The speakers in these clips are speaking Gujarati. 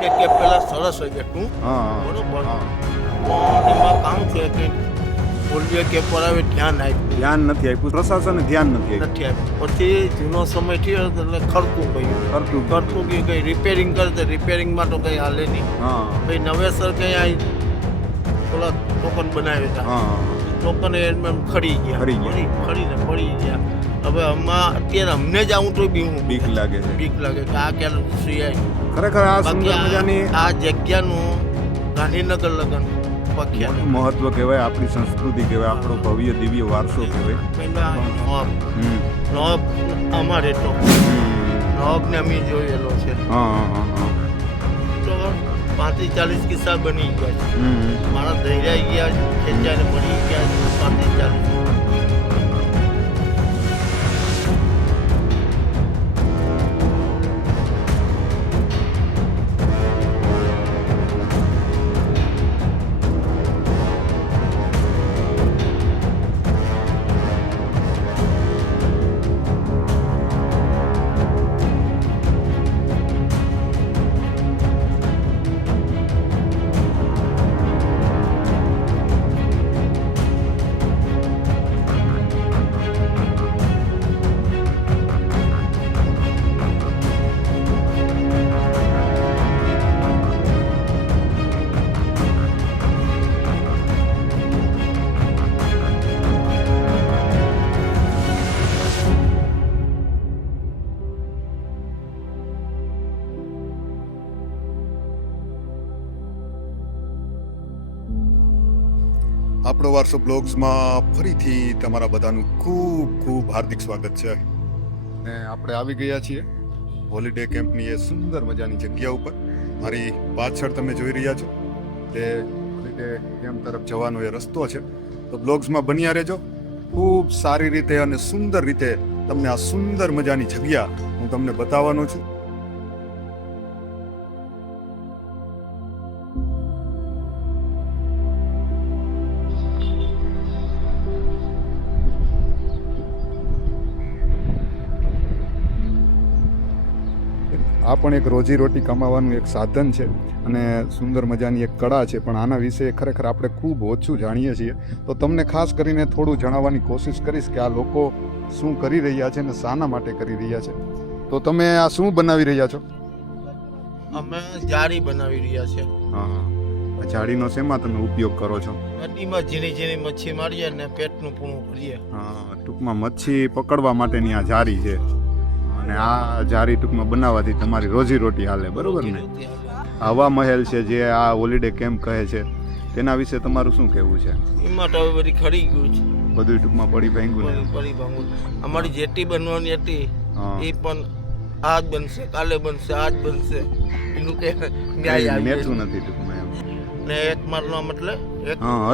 હોલિડે કેમ્પ પહેલાં સરસ હોય હતું બરોબર, પણ એમાં કામ છે કે હોલિડે કેમ્પ પર હવે ધ્યાન નથી આપ્યું, પ્રશાસને ધ્યાન નથી આપ્યું. પછી જૂનો સમય થયો એટલે ખર્ચું ગયું, ખર્ચું ગયું કંઈ રિપેરિંગ કરે તો રિપેરિંગમાં તો કંઈ હાલે નહીં. કંઈ નવેસર કંઈ આ પેલા ટોકન બનાવ્યા હતા, ટોકન એમ ખરી ગયા, ખરીને પડી ગયા. હવે અત્યારે અમને જ આવું તો બીક લાગે કે આ ક્યારે સિવાય. ખરેખર આ સુંદર મજાની આ જગ્યાનું ગાંધીનગર લગન મહત્વ કહેવાય, આપણી સંસ્કૃતિ કહેવાય, આપણો ભવ્ય દિવ્ય વારસો કહેવાય. નવાબ અમારે તો નવાબને અમે જોયેલો છે. તો 35-40 કિસ્સા બની ગયા છે. મારા ધૈર્યાઈ ગયા, ખેંચાઈને પડી ગયા 35-40. આપણો વારસો બ્લોગ્સમાં ફરીથી તમારા બધાનું ખૂબ ખૂબ હાર્દિક સ્વાગત છે. ને આપણે આવી ગયા છીએ હોલિડે કેમ્પની એ સુંદર મજાની જગ્યા ઉપર. મારી પાછળ તમે જોઈ રહ્યા છો તે હોલિડે કેમ્પ તરફ જવાનો એ રસ્તો છે. તો બ્લોગ્સમાં બન્યા રહેજો. ખૂબ સારી રીતે અને સુંદર રીતે તમને આ સુંદર મજાની જગ્યા હું તમને બતાવવાનો છું. આ પણ એક રોજીરોટી કમાવાનું એક સાધન છે અને સુંદર મજાની એક કળા છે, પણ આના વિશે ખરેખર આપણે ખૂબ ઓછું જાણીએ છીએ. તો તમને ખાસ કરીને થોડું જણાવવાની કોશિશ કરીશ કે આ લોકો શું કરી રહ્યા છે અને શાના માટે કરી રહ્યા છે. તો તમે આ શું બનાવી રહ્યા છો? અમે જાળી બનાવી રહ્યા છે. હા, જાળીનો શેમાં તમે ઉપયોગ કરો છો? નદીમાં ઝીણી ઝીણી મચ્છી મારીએ ને પેટનું પૂરું કરીએ. હા, ટૂંકમાં મચ્છી પકડવા માટેની આ જાળી છે અને આ જારી ટૂંકમાં બનાવવાથી તમારી રોજીરોટી હાલે, બરોબર ને? હવા મહેલ છે જે આ હોલિડે કેમ્પ કહે છે, તેના વિશે તમારું શું કહેવું છે? એમાં તો હવે બધી ખરી ગયું છે, બધું ટૂંકમાં પડી ભાંગ્યું. અમારી જેટી બનવાની હતી એ પણ આજ બનશે, કાલે બનશે, આજ બનશે, એનું કે ન્યાય મેચું નથી ટૂંકમાં. ને એક મારનો મતલબ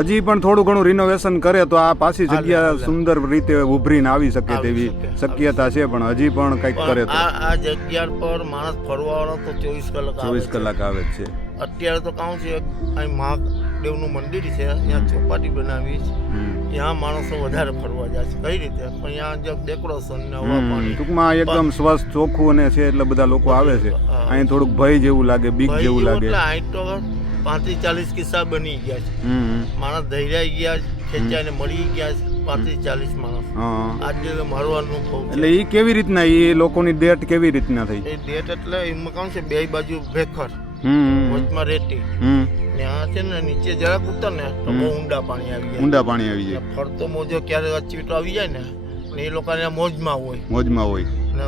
હજી પણ થોડું ઘણું રિનોવેશન કરે તો આ પાછી જગ્યા સુંદર રીતે ઉભરીને આવી શકે તેવી શક્યતા છે, પણ હજી પણ કંઈક કરે તો આ જગ્યા પર માણસ ફરવાવાળો તો 24 કલાક આવે જ છે. અત્યારે તો કામ છે અહીં મહાદેવનું મંદિર છે, ત્યાં ચોપાટી બનાવી છે, ત્યાં માણસો વધારે ફરવા જાય છે. કઈ રીતે? પણ ત્યાં જે ડેકોરેશન ને હવા પાણી ટૂંકમાં એકદમ સ્વસ્થ ચોખ્ખું અને છે એટલે બધા લોકો આવે છે. અહીં થોડુંક ભય જેવું લાગે, બીક જેવું લાગે. અહીં તો 35-40 કિસ્સા બની ગયા છે. માણસ ધૈર્યાઈ ગયા, ખેંચાઈને મળી ગયા છે 35-40 માણસ. આજે મારવાનું એટલે એ કેવી રીતના, એ લોકોની ડેટ કેવી રીતના થઈ? એ ડેટ એટલે એમાં કામ છે બે બાજુ ભેખર, વચમાં રેતી, ત્યાં છે ને નીચે જરાક ઉતર ને તો બહુ ઊંડા પાણી આવી જાય. ફરતો મોજો ક્યારે અચીટો આવી જાય ને એ લોકો મોજમાં હોય ને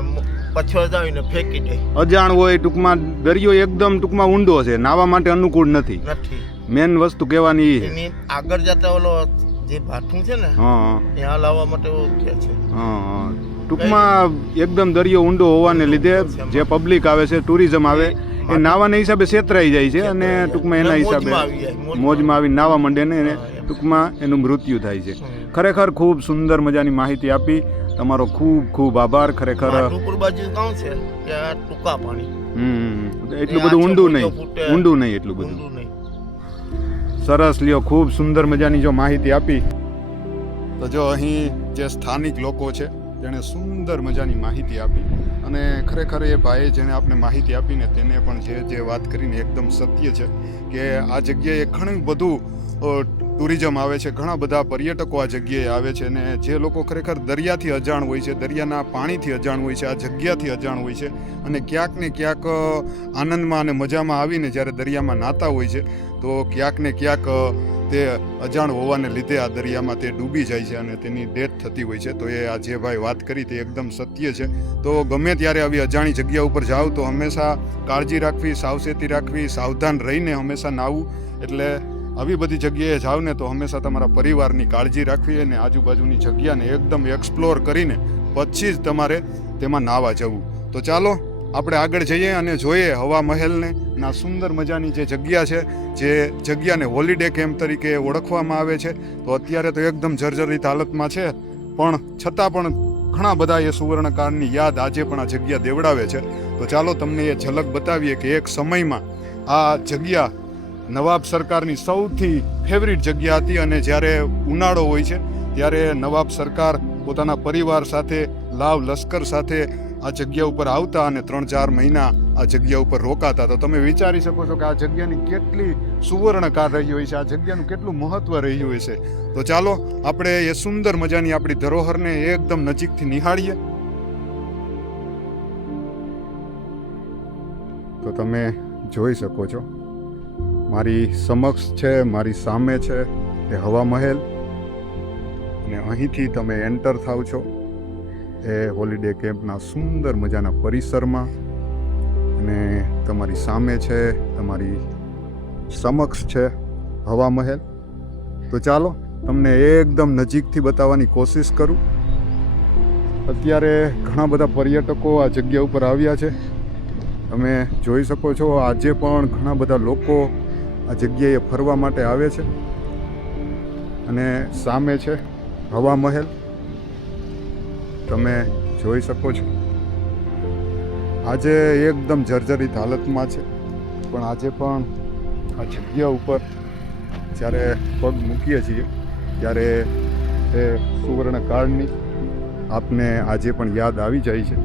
પછવાડ આવીને ફેંકી દે. અજાણ હોય ટૂંકમાં, દરિયો એકદમ ટૂંકમાં ઊંડો છે, નાવા માટે અનુકૂળ નથી. મેન વસ્તુ કહેવાની એ એની આગળ જતા ઓલો જે ભાઠું છે ને ત્યાં લાવવા માટે ઓળખ્યા છે. ટૂંકમાં એકદમ દરિયો ઊંડો હોવાને લીધે જે પબ્લિક આવે છે, ટુરિઝમ આવે, એ નાવાના હિસાબે છેતરાઈ જાય છે અને ટૂંકમાં એના હિસાબે મોજમાં આવી નાવા માંડે ને એને ટૂંકમાં એનું મૃત્યુ થાય છે. ખરેખર ખૂબ સુંદર મજાની માહિતી આપી, તમારો ખૂબ ખૂબ આભાર. ખરેખર બાજુ કામ છે ત્યાં ટૂંકા પાણી, એટલું બધું ઊંડું નહીં એટલું બધું. સરસ લ્યો, ખૂબ સુંદર મજાની જો માહિતી આપી. તો જો અહીં જે સ્થાનિક લોકો છે તેણે સુંદર મજાની માહિતી આપી અને ખરેખર એ ભાઈએ જેને આપણે માહિતી આપીને તેને પણ જે વાત કરીને એકદમ સત્ય છે કે આ જગ્યાએ ઘણું બધું ટુરિઝમ આવે છે, ઘણા બધા પર્યટકો આ જગ્યાએ આવે છે અને જે લોકો ખરેખર દરિયાથી અજાણ હોય છે, દરિયાના પાણીથી અજાણ હોય છે, આ જગ્યાથી અજાણ હોય છે અને ક્યાંક ને ક્યાંક આનંદમાં અને મજામાં આવીને જ્યારે દરિયામાં નાહતા હોય છે તો ક્યાંક ને ક્યાંક તે અજાણ હોવાને લીધે આ દરિયામાં તે ડૂબી જાય છે અને તેની ડેથ થતી હોય છે. તો એ આ જે ભાઈ વાત કરી તે એકદમ સત્ય છે. તો ગમે ત્યારે આવી અજાણી જગ્યા ઉપર જાઓ તો હંમેશા કાળજી રાખવી, સાવચેતી રાખવી, સાવધાન રહીને હંમેશા નાહવું. એટલે આવી બધી જગ્યાએ જાઓ ને તો હંમેશા તમારા પરિવારની કાળજી રાખવી અને આજુબાજુની જગ્યાને એકદમ એક્સપ્લોર કરીને પછી જ તમારે તેમાં નાહવા જવું. તો ચાલો આપણે આગળ જઈએ અને જોઈએ હવા મહેલને ના સુંદર મજાની જે જગ્યા છે, જે જગ્યાને હોલિડે કેમ્પ તરીકે ઓળખવામાં આવે છે. તો અત્યારે તો એકદમ જર્જરિત હાલતમાં છે, પણ છતાં પણ ઘણા બધા એ સુવર્ણકાળની યાદ આજે પણ આ જગ્યા દેવડાવે છે. તો ચાલો તમને એ ઝલક બતાવીએ કે એક સમયમાં આ જગ્યા નવાબ સરકારની સૌથી ફેવરિટ જગ્યા હતી અને જ્યારે ઉનાળો હોય છે ત્યારે નવાબ સરકાર પોતાના પરિવાર સાથે, લાવ લશ્કર સાથે આ જગ્યા ઉપર આવતા અને 3-4 મહિના આ જગ્યા ઉપર રોકાતા. તો તમે વિચારી શકો છો કે આ જગ્યાની કેટલી સુવર્ણકાળ રહી હોય છે, આ જગ્યાનું કેટલું મહત્વ રહ્યું હોય છે. તો ચાલો આપણે એ સુંદર મજાની આપણી ધરોહરને એકદમ નજીકથી નિહાળીએ. તો તમે જોઈ શકો છો મારી સમક્ષ છે, મારી સામે છે એ હવા મહેલ અને અહીંથી તમે એન્ટર થાવ છો એ હોલિડે કેમ્પના સુંદર મજાના પરિસરમાં અને તમારી સામે છે, તમારી સમક્ષ છે હવા મહેલ. તો ચાલો તમને એકદમ નજીકથી બતાવવાની કોશિશ કરું. અત્યારે ઘણા બધા પર્યટકો આ જગ્યા ઉપર આવ્યા છે. તમે જોઈ શકો છો આજે પણ ઘણા બધા લોકો આ જગ્યાએ ફરવા માટે આવે છે અને સામે છે હવા મહેલ. તમે જોઈ શકો છો આજે એકદમ જર્જરિત હાલતમાં છે, પણ આજે પણ આ જગ્યા ઉપર જ્યારે પગ મૂકીએ છીએ ત્યારે એ સુવર્ણકાળની આપને આજે પણ યાદ આવી જાય છે.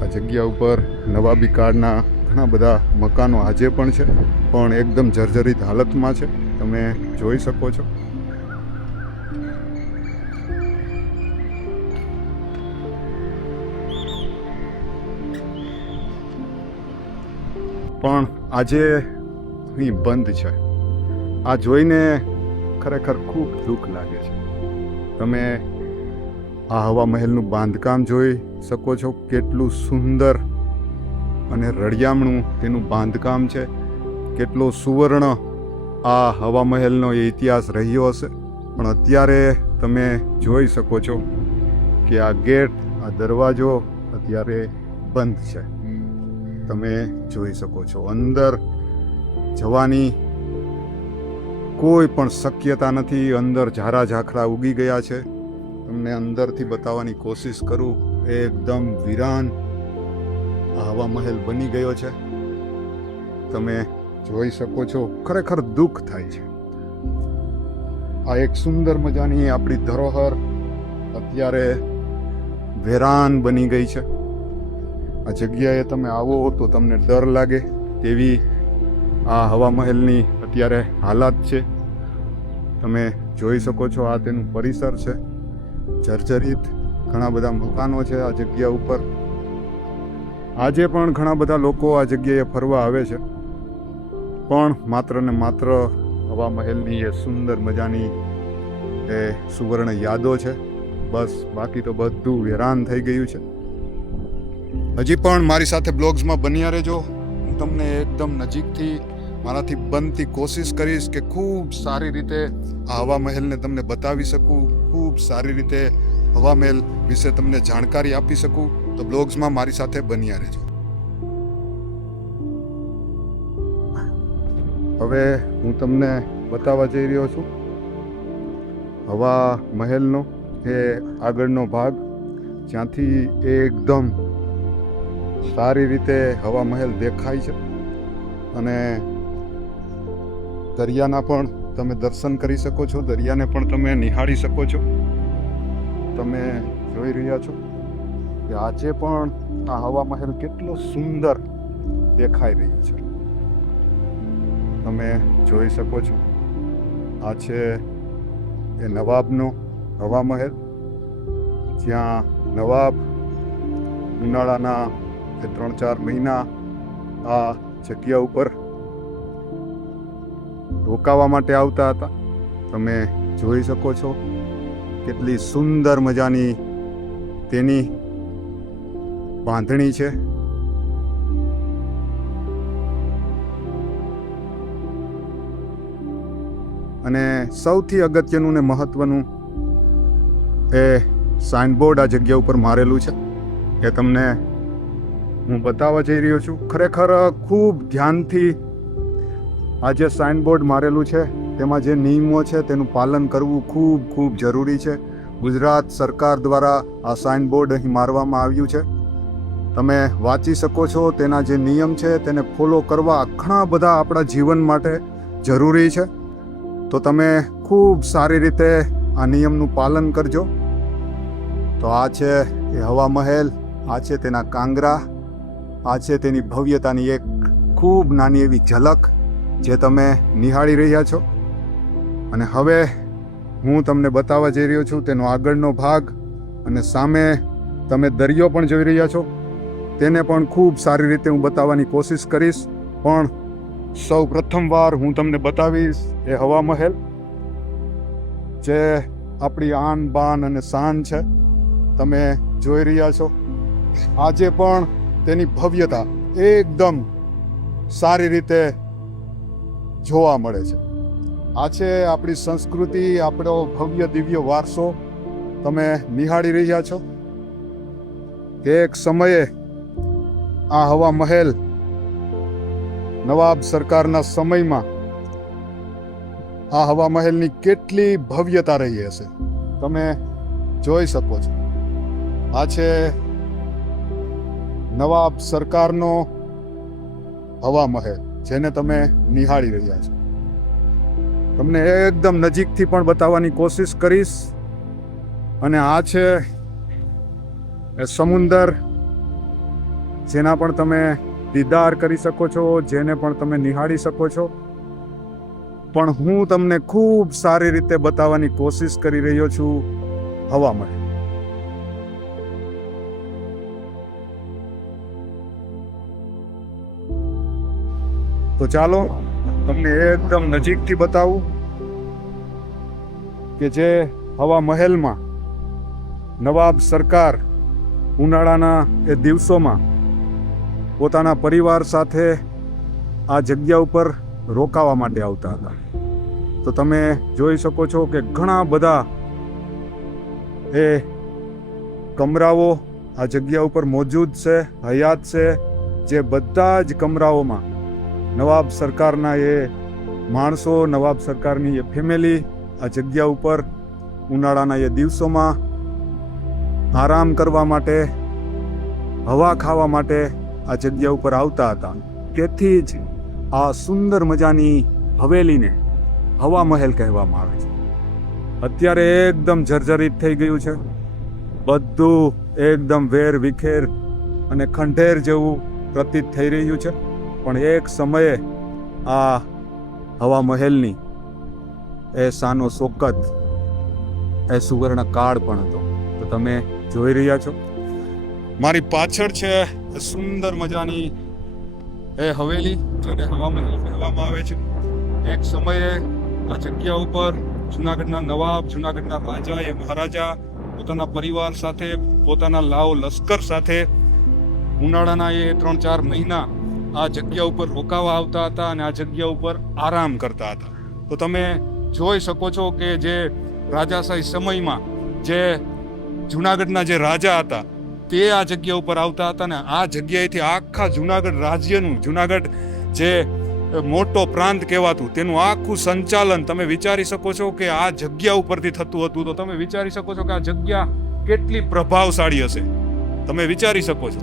આ જગ્યા ઉપર નવાબી કાળના ઘણા બધા મકાનો આજે પણ છે, પણ એકદમ જર્જરિત હાલતમાં છે. તમે જોઈ શકો છો. પણ આજે અહીં બંધ છે. આ જોઈને ખરેખર ખૂબ દુઃખ લાગે છે. તમે આ હવા મહેલનું બાંધકામ જોઈ શકો છો, કેટલું સુંદર અને રળિયામણું તેનું બાંધકામ છે, કેટલો સુવર્ણ આ હવા મહેલનો એ ઇતિહાસ રહ્યો હશે. પણ અત્યારે તમે જોઈ શકો છો કે આ ગેટ, આ દરવાજો અત્યારે બંધ છે. તમે જોઈ શકો છો અંદર જવાની કોઈ પણ શક્યતા નથી. અંદર ઝારા ઝાખરા ઉગી ગયા છે. તમને અંદરથી બતાવવાની કોશિશ કરું. એકદમ વિરાન આ હવા મહેલ બની ગયો છે. તમે જોઈ શકો છો. ખરેખર દુઃખ થાય છે. આ એક સુંદર મજાની આપણી ધરોહર અત્યારે વેરાન બની ગઈ છે. આ જગ્યાએ તમે આવો તો તમને ડર લાગે તેવી આ હવા મહેલની અત્યારે હાલત છે. તમે જોઈ શકો છો આ તેનું પરિસર છે, જર્જરિત ઘણા બધા મકાનો છે આ જગ્યા ઉપર. આજે પણ ઘણા બધા લોકો આ જગ્યાએ ફરવા આવે છે, પણ માત્ર ને માત્ર હવા મહેલની એ સુંદર મજાની એ સુવર્ણ યાદો છે. બસ બાકી તો બધું વેરાન થઈ ગયું છે. હજી પણ મારી સાથે બ્લોગ્સમાં બન્યા રહેજો. હું તમને એકદમ નજીકથી મારાથી બનતી કોશિશ કરીશ કે ખૂબ સારી રીતે આ હવા મહેલને તમને બતાવી શકું, ખૂબ સારી રીતે હવા મહેલ વિશે તમને જાણકારી આપી શકું. તો બ્લોગ્સમાં મારી સાથે બન્યા રહેજો. હવે હું તમને બતાવવા જઈ રહ્યો છું હવા મહેલનો એ આગળનો ભાગ, જ્યાંથી એકદમ સારી રીતે હવા મહેલ દેખાય છે અને દરિયાના પણ તમે દર્શન કરી શકો છો, દરિયાને પણ તમે નિહાળી શકો છો. તમે જોઈ રહ્યા છો કે આજે પણ આ હવા મહેલ કેટલો સુંદર દેખાઈ રહ્યો છે. તમે જોઈ શકો છો, આ છે એ નવાબનો હવા મહેલ, જ્યાં નવાબ ઉનાળાના 3-4 મહિના આ જગ્યા ઉપર રોકાવા માટે આવતા હતા. તમે જોઈ શકો છો કેટલી સુંદર મજાની તેની બાંધણી છે. અને સૌથી અગત્યનું ને મહત્વનું એ સાઇનબોર્ડ આ જગ્યા ઉપર મારેલું છે, એ તમને હું બતાવવા જઈ રહ્યો છું. ખરેખર ખૂબ ધ્યાનથી આ જે સાઇનબોર્ડ મારેલું છે તેમાં જે નિયમો છે તેનું પાલન કરવું ખૂબ ખૂબ જરૂરી છે. ગુજરાત સરકાર દ્વારા આ સાઇનબોર્ડ અહીં મારવામાં આવ્યું છે. તમે વાંચી શકો છો. તેના જે નિયમ છે તેને ફોલો કરવા ઘણા બધા આપણા જીવન માટે જરૂરી છે. તો તમે ખૂબ સારી રીતે આ નિયમનું પાલન કરજો. તો આ છે એ હવા મહેલ, આ છે તેના કાંગરા, આ છે તેની ભવ્યતાની એક ખૂબ નાની એવી ઝલક જે તમે નિહાળી રહ્યા છો. અને હવે હું તમને બતાવવા જઈ રહ્યો છું તેનો આગળનો ભાગ, અને સામે તમે દરિયો પણ જોઈ રહ્યા છો. તેને પણ ખૂબ સારી રીતે હું બતાવવાની કોશિશ કરીશ. પણ સૌ પ્રથમવાર હું તમને બતાવીશ એ હવા મહેલ, જે આપણી આન બાન અને શાન છે. તમે જોઈ રહ્યા છો આજે પણ તેની ભવ્યતા એકદમ સારી રીતે જોવા મળે છે. આ છે આપણી સંસ્કૃતિ, આપણો ભવ્ય દિવ્ય વારસો તમે નિહાળી રહ્યા છો. એક સમયે આ હવા મહેલ નવાબ સરકારના સમયમાં આ હવા મહેલની કેટલી ભવ્યતા રહી હશે તમે જોઈ શકો છો. આ છે નવાબ સરકારનો હવા મહેલ, જેને તમે નિહાળી રહ્યા છો. તમને એકદમ નજીકથી પણ બતાવવાની કોશિશ કરીશ. અને આ છે એ સમુંદર, જેના પણ તમે દીદાર કરી શકો છો, જેને પણ તમે નિહાળી શકો છો. પણ હું તમને ખૂબ સારી રીતે બતાવવાની કોશિશ કરી રહ્યો છું હવા મહેલ. તો ચાલો તમને એકદમ નજીકથી બતાવું કે જે હવા મહેલમાં નવાબ સરકાર ઉનાળાના એ દિવસોમાં પોતાના પરિવાર સાથે આ જગ્યા ઉપર રોકાવા માટે આવતા હતા. તો તમે જોઈ શકો છો કે ઘણા બધા એ કમરાઓ આ જગ્યા ઉપર મોજૂદ છે, હયાત છે. જે બધા જ કમરાઓમાં નવાબ સરકારના એ માણસો, નવાબ સરકારની એ ફેમિલી આ જગ્યા ઉપર ઉનાળાના એ દિવસોમાં આરામ કરવા માટે, હવા ખાવા માટે આ જગ્યા ઉપર આવતા હતા. તેથી જ આ સુંદર મજાની હવેલીને હવા મહેલ કહેવામાં આવે છે. અત્યારે એકદમ જર્જરિત થઈ ગયું છે, બધું એકદમ વેર વિખેર અને ખંડેર જેવું પ્રતીત થઈ રહ્યું છે. પણ એક સમયે આ હવા મહેલની એ શાનો શોકત, એ સુવર્ણ કાળ પણ હતો. તો તમે જોઈ રહ્યા છો મારી પાછળ છે સુંદર મજાની એ હવેલી, જેને હવા મહેલ કહેવામાં આવે છે. એક સમયે આ જગ્યા ઉપર જુનાગઢના નવાબ, જુનાગઢના રાજા એ મહારાજા પોતાના પરિવાર સાથે, પોતાના લાવ લશ્કર સાથે ઉનાળાના એ 3-4 મહિના આ જગ્યા ઉપર રોકાવા આવતા હતા અને આ જગ્યા ઉપર આરામ કરતા હતા. તો તમે જોઈ શકો છો કે જે રાજાશાહી સમયમાં જે જુનાગઢના જે રાજા હતા તે આ જગ્યા ઉપર આવતા હતા ને આ જગ્યાએથી આખા જુનાગઢ રાજ્યનું, જુનાગઢ જે મોટો પ્રાંત કહેવાતું, તેનું આખું સંચાલન તમે વિચારી શકો છો કે આ જગ્યા ઉપરથી થતું હતું. તો તમે વિચારી શકો છો કે આ જગ્યા કેટલી પ્રભાવશાળી હશે. તમે વિચારી શકો છો.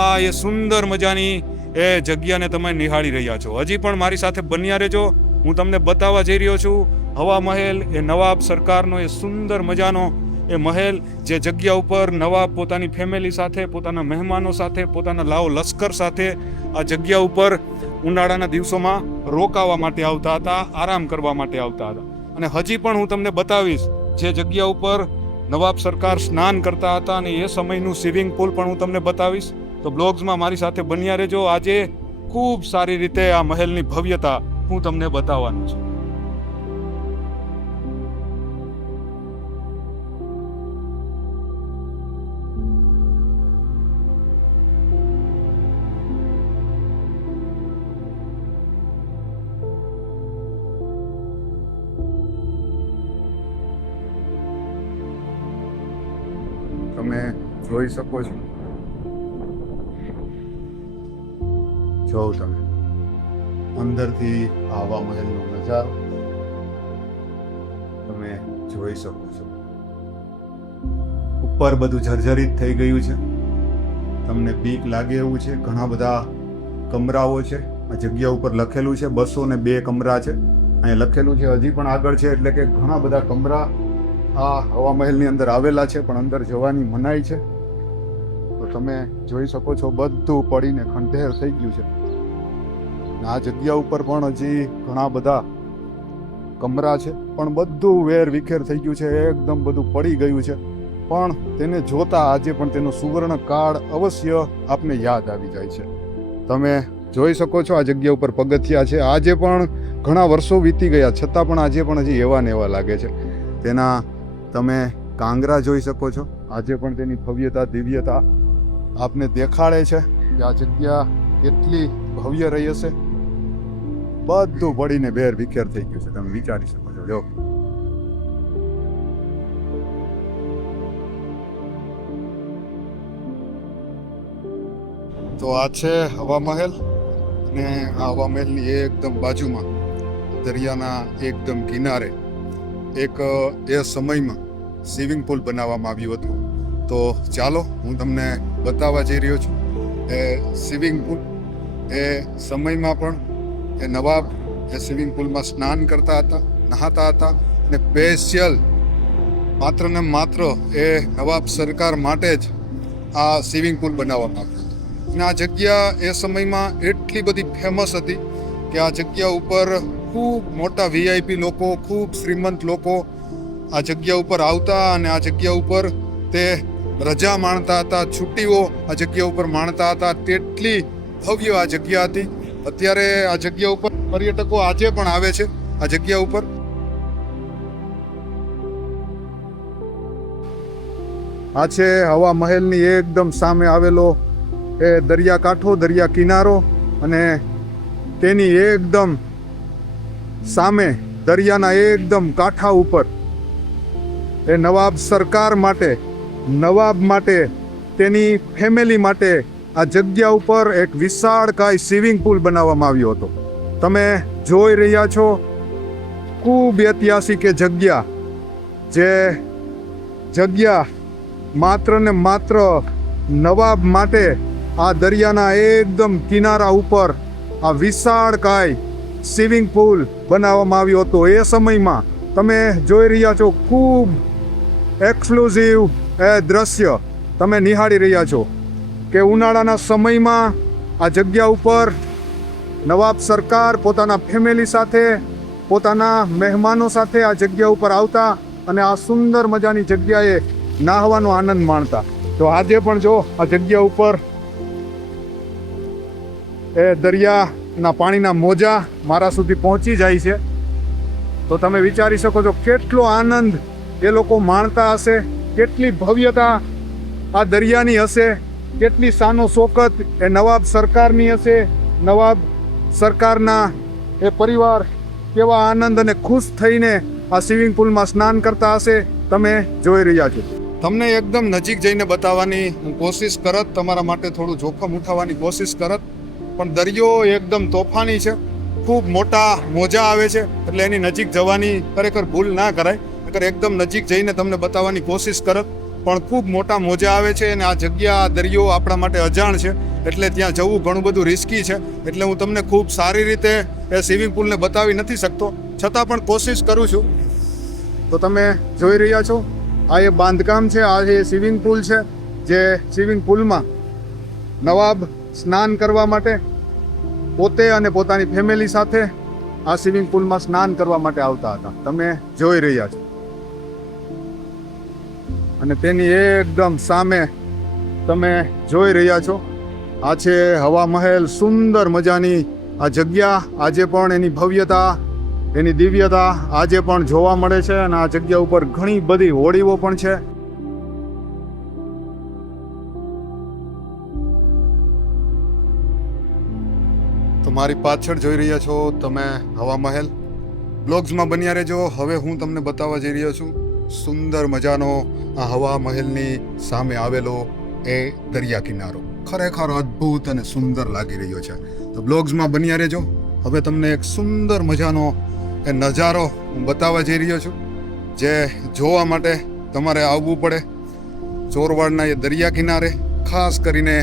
આ એ સુંદર મજાની એ જગ્યાને તમે નિહાળી રહ્યા છો. હજી પણ મારી સાથે બન્યા રહેજો. હું તમને બતાવવા જઈ રહ્યો છું હવા મહેલ, એ નવાબ સરકારનો એ સુંદર મજાનો એ મહેલ જે જગ્યા ઉપર નવાબ પોતાની ફેમિલી સાથે, પોતાના મહેમાનો સાથે, પોતાના લાવો લશ્કર સાથે આ જગ્યા ઉપર ઉનાળાના દિવસોમાં રોકાવા માટે આવતા હતા, આરામ કરવા માટે આવતા હતા. અને હજી પણ હું તમને બતાવીશ જે જગ્યા ઉપર નવાબ સરકાર સ્નાન કરતા હતા અને એ સમયનું સ્વિમિંગ પુલ પણ હું તમને બતાવીશ. તો બ્લોગ્સમાં મારી સાથે બન્યા રહેજો. આજે ખૂબ સારી રીતે આ મહેલની ભવ્યતા હું તમને બતાવવાનું છું. તમે જોઈ શકો છો, જોઉં તમે અંદરથી હવા મહેલનો નજારો તમે જોઈ શકો છો. ઉપર બધું જર્જરિત થઈ ગયું છે, તમને બીક લાગે એવું છે. ઘણા બધા કમરાઓ છે આ જગ્યા ઉપર, લખેલું છે 202 કમરા છે અહીંયા લખેલું છે. હજી પણ આગળ છે, એટલે કે ઘણા બધા કમરા આ હવા મહેલની અંદર આવેલા છે, પણ અંદર જવાની મનાઈ છે. તો તમે જોઈ શકો છો બધું પડીને ખંડેર થઈ ગયું છે. આ જગ્યા ઉપર પણ હજી ઘણા બધા કમરા છે, પણ બધું વેર વિખેર થઈ ગયું છે, એકદમ બધું પડી ગયું છે. પણ તેને જોતા આજે પણ તેનો સુવર્ણ કાળ અવશ્ય આપને યાદ આવી જાય છે. તમે જોઈ શકો છો આ જગ્યા ઉપર પગથિયા છે. આજે પણ ઘણા વર્ષો વીતી ગયા છતાં પણ આજે પણ હજી એવા ને એવા લાગે છે. તેના તમે કાંગરા જોઈ શકો છો. આજે પણ તેની ભવ્યતા દિવ્યતા આપને દેખાડે છે કે આ જગ્યા કેટલી ભવ્ય રહી હશે. બધું પડીને બેર વિખેર થઈ ગયું છે, તમે વિચારી શકો છો. જો તો આ છે હવા મહેલ, અને આ હવા મહેલની એકદમ બાજુમાં દરિયાના એકદમ કિનારે એક એ સમયમાં સ્વિમિંગ પુલ બનાવવામાં આવ્યું હતું. તો ચાલો હું તમને બતાવવા જઈ રહ્યો છું. એ સ્વિમિંગ પુલ એ સમયમાં પણ એ નવાબ એ સ્વિમિંગ પુલમાં સ્નાન કરતા હતા, નહાતા હતા, અને સ્પેશિયલ માત્ર ને માત્ર એ નવાબ સરકાર માટે જ આ સ્વિમિંગ પુલ બનાવવામાં આવ્યું હતું. અને આ જગ્યા એ સમયમાં એટલી બધી ફેમસ હતી કે આ જગ્યા ઉપર ખૂબ મોટા VIP લોકો, ખૂબ શ્રીમંત લોકો આ જગ્યા ઉપર આવતા અને આ જગ્યા ઉપર તે રજા માણતા હતા, છુટ્ટીઓ આ જગ્યા ઉપર માણતા હતા. તેટલી ભવ્ય આ જગ્યા હતી. અત્યારે આ જગ્યા ઉપર પર્યટકો આજે પણ આવે છે આ જગ્યા ઉપર. આ છે હવા મહેલની એકદમ સામે આવેલો એ દરિયાકાંઠો, દરિયા કિનારો, અને તેની એકદમ સામે દરિયાના એકદમ કાંઠા ઉપર એ નવાબ સરકાર માટે, નવાબ માટે, તેની ફેમિલી માટે આ જગ્યા ઉપર એક વિશાળકાય સ્વિમિંગ પુલ બનાવવામાં આવ્યો હતો. તમે જોઈ રહ્યા છો ખૂબ ઐતિહાસિક એ જગ્યા, જે જગ્યા માત્ર ને માત્ર નવાબ માટે આ દરિયાના એકદમ કિનારા ઉપર આ વિશાળકાય સ્વિમિંગ પુલ બનાવવામાં આવ્યો હતો. એ સમયમાં તમે જોઈ રહ્યા છો ખૂબ એક્સક્લુઝિવ એ દ્રશ્ય તમે નિહાળી રહ્યા છો કે ઉનાળાના સમયમાં આ જગ્યા ઉપર નવાબ સરકાર પોતાના ફેમિલી સાથે, પોતાના મહેમાનો સાથે આ જગ્યા ઉપર આવતા અને આ સુંદર મજાની જગ્યાએ નાહવાનો આનંદ માણતા. તો આજે પણ જો આ જગ્યા ઉપર એ દરિયાના પાણીના મોજા મારા સુધી પહોંચી જાય છે. તો તમે વિચારી શકો છો કેટલો આનંદ એ લોકો માણતા હશે, કેટલી ભવ્યતા આ દરિયાની હશે, કેટલી શાનો શોકત એ નવાબ સરકારની હશે. નવાબ સરકારના એ પરિવાર કેવા આનંદ અને ખુશ થઈને આ સ્વિમિંગ પુલમાં સ્નાન કરતા હશે, તમે જોઈ રહ્યા છો. તમને એકદમ નજીક જઈને બતાવવાની હું કોશિશ કરત, તમારા માટે થોડું જોખમ ઉઠાવવાની કોશિશ કરત, પણ દરિયો એકદમ તોફાની છે. ખૂબ મોટા મોજા આવે છે, એટલે એની નજીક જવાની ખરેખર ભૂલ ના કરાય. અગર એકદમ નજીક જઈને તમને બતાવવાની કોશિશ કરત, પણ ખૂબ મોટા મોજા આવે છે અને આ જગ્યા, આ દરિયો આપણા માટે અજાણ છે, એટલે ત્યાં જવું ઘણું બધું રિસ્કી છે. એટલે હું તમને ખૂબ સારી રીતે એ સ્વિમિંગ પુલને બતાવી નથી શકતો, છતાં પણ કોશિશ કરું છું. તો તમે જોઈ રહ્યા છો આ એ બાંધકામ છે, આ એ સ્વિમિંગ પુલ છે, જે સ્વિમિંગ પુલમાં નવાબ સ્નાન કરવા માટે પોતે અને પોતાની ફેમિલી સાથે આ સ્વિમિંગ પુલમાં સ્નાન કરવા માટે આવતા હતા. તમે જોઈ રહ્યા છો. અને તેની એકદમ સામે તમે જોઈ રહ્યા છો, આ છે હવા મહેલ. સુંદર મજાની આ જગ્યા આજે પણ એની ભવ્યતા, એની દિવ્યતા આજે પણ જોવા મળે છે. અને આ જગ્યા ઉપર ઘણી બધી હોડીઓ પણ છે. તો મારી પાછળ જોઈ રહ્યા છો તમે હવા મહેલ. બ્લોગ્સમાં બન્યા રહેજો. હવે હું તમને બતાવવા જઈ રહ્યો છું સુંદર મજાનો આ હવા મહેલની સામે આવેલો એ દરિયા કિનારો. ખરેખર અદ્ભુત અને સુંદર લાગી રહ્યો છે. તો બ્લોગ્સમાં બન્યા રહેજો. હવે તમને એક સુંદર મજાનો એ નજારો હું બતાવવા જઈ રહ્યો છું, જે જોવા માટે તમારે આવવું પડે ચોરવાડના એ દરિયા કિનારે. ખાસ કરીને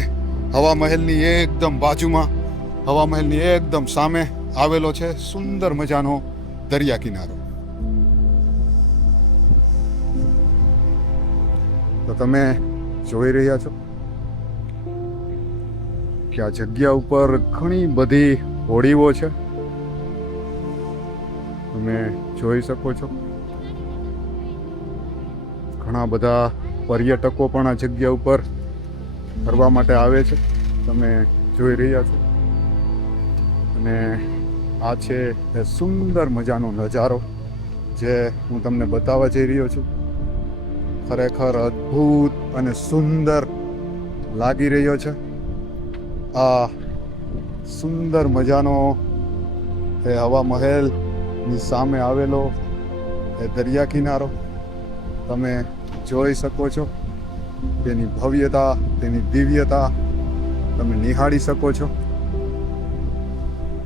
હવા મહેલની એકદમ બાજુમાં, હવા મહેલની એકદમ સામે આવેલો છે સુંદર મજાનો દરિયા કિનારો. તો તમે જોઈ રહ્યા છો કે આ જગ્યા ઉપર ઘણી બધી હોડીઓ છે. તમે જોઈ શકો છો ઘણા બધા પર્યટકો પણ આ જગ્યા ઉપર ફરવા માટે આવે છે. તમે જોઈ રહ્યા છો. અને આ છે એ સુંદર મજાનો નજારો જે હું તમને બતાવવા જઈ રહ્યો છું. ખરેખર અદ્ભુત અને સુંદર લાગી રહ્યો છે આ સુંદર મજાનો એ હવા મહેલની સામે આવેલો એ દરિયા કિનારો. તમે જોઈ શકો છો તેની ભવ્યતા, તેની દિવ્યતા તમે નિહાળી શકો છો.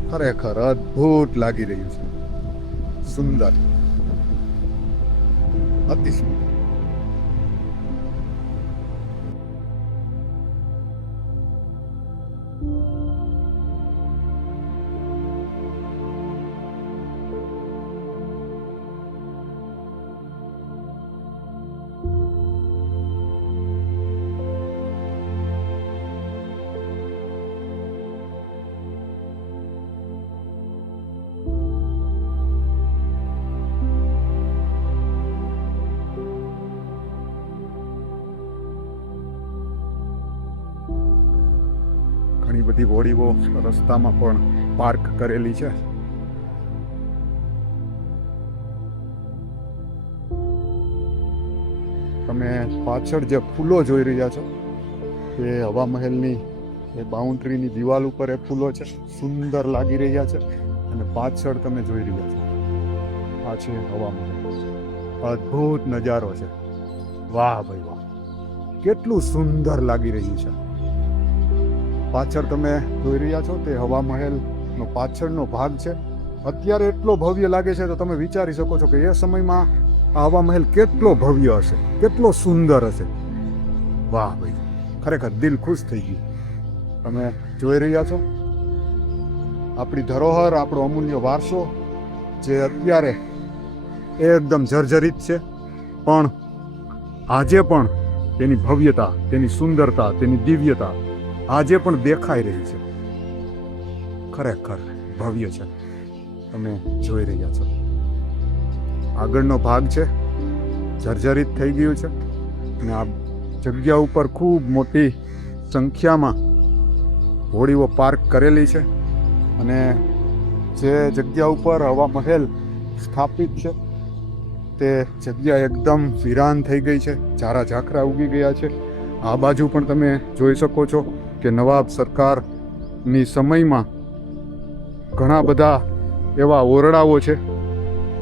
ખરેખર અદ્ભુત લાગી રહ્યું છે. સુંદર, અતિ સુંદર. ઘણી બધી હોડીઓ રસ્તામાં પણ પાર્ક કરેલી છે. તમે પાછળ જે ફૂલો જોઈ રહ્યા છો એ હવા મહેલની એ બાઉન્ડ્રીની દિવાલ ઉપર એ ફૂલો છે, સુંદર લાગી રહ્યા છે. અને પાછળ તમે જોઈ રહ્યા છો આ છે હવા મહેલ. અદ્ભુત નજારો છે. વાહ ભાઈ વાહ, કેટલું સુંદર લાગી રહ્યું છે. પાછળ તમે જોઈ રહ્યા છો તે હવા મહેલનો પાછળનો ભાગ છે. અત્યારે એટલો ભવ્ય લાગે છે તો તમે વિચારી શકો છો કે એ સમયમાં આ હવા મહેલ કેટલો ભવ્ય હશે, કેટલો સુંદર હશે. વાહ ભાઈ, ખરેખર દિલ ખુશ થઈ ગયું. તમે જોઈ રહ્યા છો આપણી ધરોહર, આપણો અમૂલ્ય વારસો જે અત્યારે એકદમ જર્જરિત છે, પણ આજે પણ તેની ભવ્યતા, તેની સુંદરતા, તેની દિવ્યતા આજે પણ દેખાઈ રહી છે. ખરેખર ભવ્ય છે. તમે જોઈ રહ્યા છો આગળનો ભાગ છે જર્જરિત થઈ ગયું છે. અને આ જગ્યા ઉપર ખૂબ મોટી સંખ્યામાં હોડીઓ પાર્ક કરેલી છે. અને જે જગ્યા ઉપર હવા મહેલ સ્થાપિત છે તે જગ્યા એકદમ વિરાન થઈ ગઈ છે. ઝારા ઝાખરા ઉગી ગયા છે. આ બાજુ પણ તમે જોઈ શકો છો કે નવાબ સરકારની સમયમાં ઘણા બધા એવા ઓરડાઓ છે,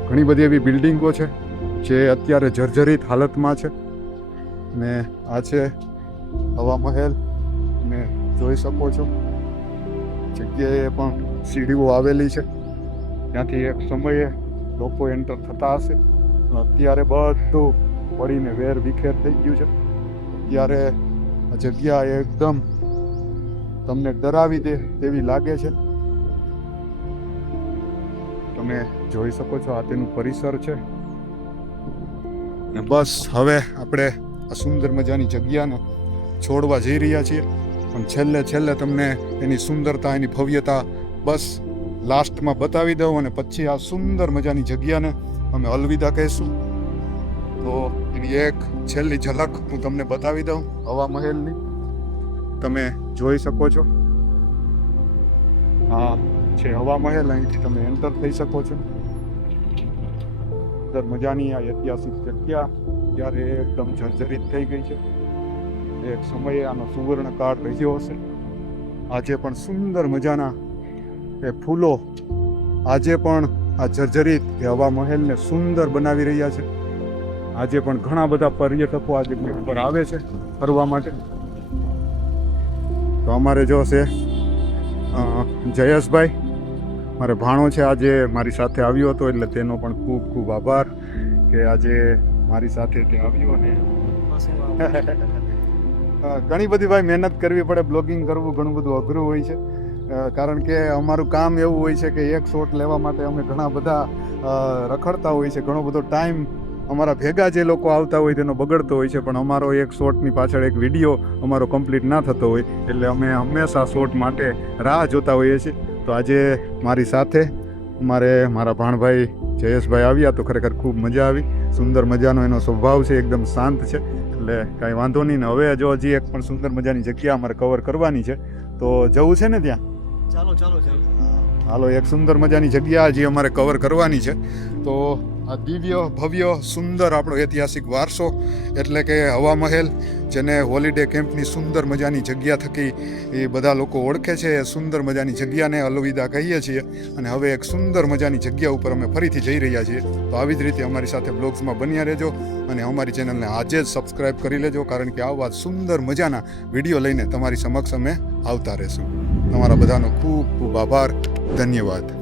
ઘણી બધી એવી બિલ્ડિંગો છે જે અત્યારે જર્જરિત હાલતમાં છે. ને આ છે હવા મહેલ. તમે જોઈ શકો છો જગ્યાએ પણ સીડીઓ આવેલી છે, ત્યાંથી એક સમયે લોકો એન્ટર થતા હશે. અત્યારે બધું પડીને વેર વિખેર થઈ ગયું છે. અત્યારે આ જગ્યા એકદમ તમને ડરાવી દે તેવી લાગે છે. તમે જોઈ શકો છો આ તેનું પરિસર છે. ને બસ હવે આપણે આ સુંદર મજાની જગ્યાને છોડવા જઈ રહ્યા છીએ, પણ છેલ્લે તમને એની સુંદરતા, એની ભવ્યતા બસ લાસ્ટમાં બતાવી દઉં અને પછી આ સુંદર મજાની જગ્યાને અમે અલવિદા કહીશું. તો એની એક છેલ્લી ઝલક હું તમને બતાવી દઉં હવા મહેલની. તમે જોઈ શકો છો, આ છે હવા મહેલ. અહીંથી તમે એન્ટર થઈ શકો છો. સુંદર મજાની આ ઐતિહાસિક જગ્યા ત્યારે એકદમ જર્જરિત થઈ ગઈ છે. એક સમયે આનો સુવર્ણ કાળ રહ્યો હશે. આજે પણ સુંદર મજાના એ ફૂલો આજે પણ આ જર્જરિત એ હવા મહેલને સુંદર બનાવી રહ્યા છે. આજે પણ ઘણા બધા પર્યટકો આ જગ્યા ઉપર આવે છે ફરવા માટે. તો અમારે જો છે જયેશભાઈ, મારે ભાણો છે, આજે મારી સાથે આવ્યો હતો, એટલે તેનો પણ ખૂબ ખૂબ આભાર કે આજે મારી સાથે તે આવ્યો. અને ઘણી બધી ભાઈ મહેનત કરવી પડે. બ્લોગિંગ કરવું ઘણું બધું અઘરું હોય છે, કારણ કે અમારું કામ એવું હોય છે કે એક શોટ લેવા માટે અમે ઘણા બધા રખડતા હોય છે. ઘણો બધો ટાઈમ અમારા ભેગા જે લોકો આવતા હોય તેનો બગડતો હોય છે, પણ અમારો એક શોટની પાછળ એક વિડીયો અમારો કમ્પ્લીટ ના થતો હોય, એટલે અમે હંમેશા શોટ માટે રાહ જોતા હોઈએ છીએ. તો આજે મારી સાથે મારા ભાણભાઈ જયેશભાઈ આવ્યા તો ખરેખર ખૂબ મજા આવી. સુંદર મજાનો એનો સ્વભાવ છે, એકદમ શાંત છે, એટલે કાંઈ વાંધો નહીં. ને હવે જો હજી એક પણ સુંદર મજાની જગ્યા અમારે કવર કરવાની છે, તો જવું છે ને ત્યાં? ચાલો હાલો, એક સુંદર મજાની જગ્યા હજી અમારે કવર કરવાની છે. તો આ દિવ્ય ભવ્ય સુંદર આપણો ઐતિહાસિક વારસો એટલે કે હવા મહેલ, જેને હોલિડે કેમ્પની સુંદર મજાની જગ્યા થકી એ બધા લોકો ઓળખે છે. એ સુંદર મજાની જગ્યાને અલવિદા કહીએ છીએ. અને હવે એક સુંદર મજાની જગ્યા ઉપર અમે ફરીથી જઈ રહ્યા છીએ. તો આવી જ રીતે અમારી સાથે બ્લોગ્સમાં બન્યા રહેજો અને અમારી ચેનલને આજે જ સબસ્ક્રાઈબ કરી લેજો, કારણ કે આવા સુંદર મજાના વિડીયો લઈને તમારી સમક્ષ અમે આવતા રહેશું. તમારા બધાનો ખૂબ ખૂબ આભાર. ધન્યવાદ.